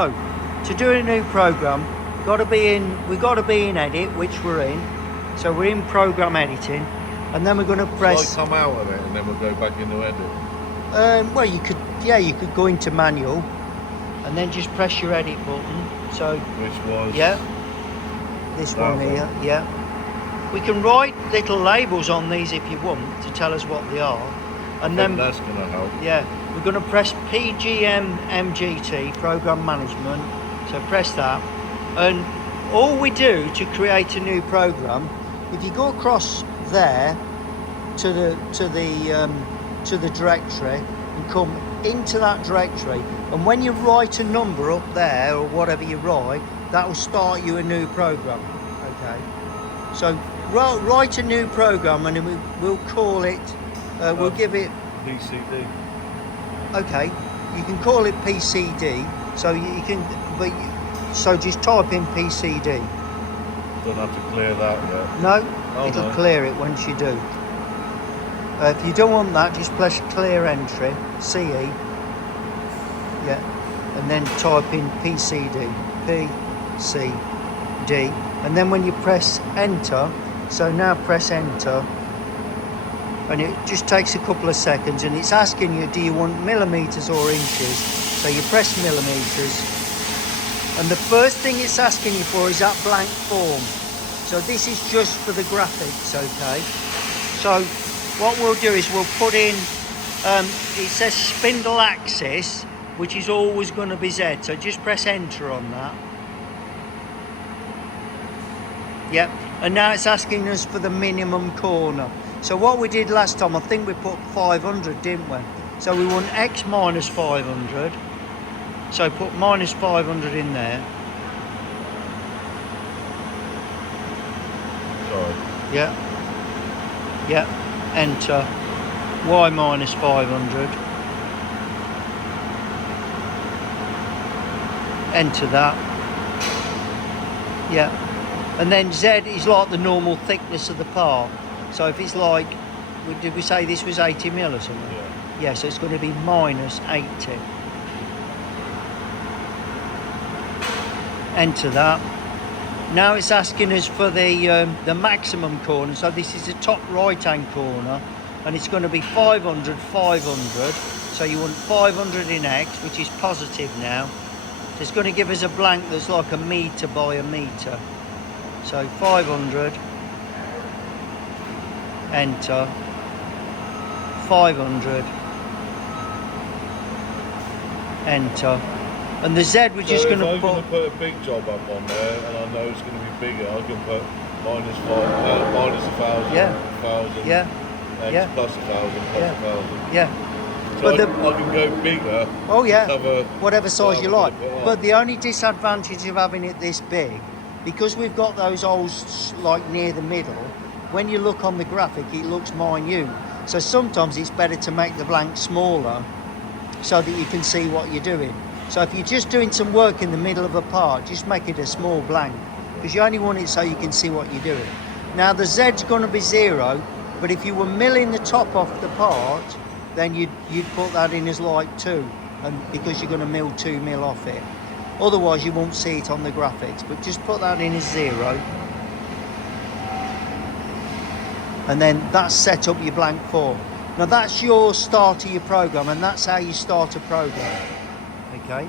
So, to do a new program, we've got to be in edit, which we're in. So we're in program editing, and then we're going to press. Shall I come out of it and then we'll go back into edit? Well, you could go into manual, and then just press your edit button. So. Which was. Yeah. This one here. Yeah. We can write little labels on these if you want to tell us what they are, and then that's going to help. Yeah. We're going to press PGM-MGT, Program Management. So press that, and all we do to create a new program, if you go across there to the directory and come into that directory, and when you write a number up there or whatever you write, that will start you a new program. Okay. So write a new program, and we'll call it. We'll give it PCD. Okay, you can call it PCD, so you can, so just type in PCD. Don't have to clear that yet. No, it'll clear it once you do. If you don't want that, just press clear entry, CE, yeah, and then type in PCD, PCD, and then when you press enter, so now press enter, and it just takes a couple of seconds, and it's asking you, do you want millimeters or inches? So you press millimeters, and the first thing it's asking you for is that blank form. So this is just for the graphics, okay? So what we'll do is we'll put in, it says spindle axis, which is always going to be Z, so just press enter on that. Yep, and now it's asking us for the minimum corner. So what we did last time, I think we put 500, didn't we? So we want X minus 500. So put minus 500 in there. Sorry. Yeah. Yeah. Enter. Y minus 500. Enter that. Yeah. And then Z is like the normal thickness of the part. So if it's like, did we say this was 80 mil or something? Yeah. Yeah, so it's going to be minus 80. Enter that. Now it's asking us for the maximum corner. So this is the top right hand corner, and it's going to be 500, 500. So you want 500 in X, which is positive now. So it's going to give us a blank that's like a meter by a meter. So 500. Enter. 500. Enter. And the Z we're just going to put... I'm going to put a big job up on there, and I know it's going to be bigger, I can put minus 1,000, yeah. 1,000, yeah. X yeah. plus 1,000, plus 1,000. Yeah. So But I can go bigger. Oh yeah, cover whatever size you like. But the only disadvantage of having it this big, because we've got those holes like near the middle, when you look on the graphic it looks minute. So sometimes it's better to make the blank smaller so that you can see what you're doing. So if you're just doing some work in the middle of a part, just make it a small blank, because you only want it so you can see what you're doing. Now the Z's going to be 0, but if you were milling the top off the part, then you'd put that in as like 2, and because you're going to mill 2 mil off it. Otherwise you won't see it on the graphics, but just put that in as 0. And then that's set up your blank form. Now that's your start of your program, and that's how you start a program. Okay.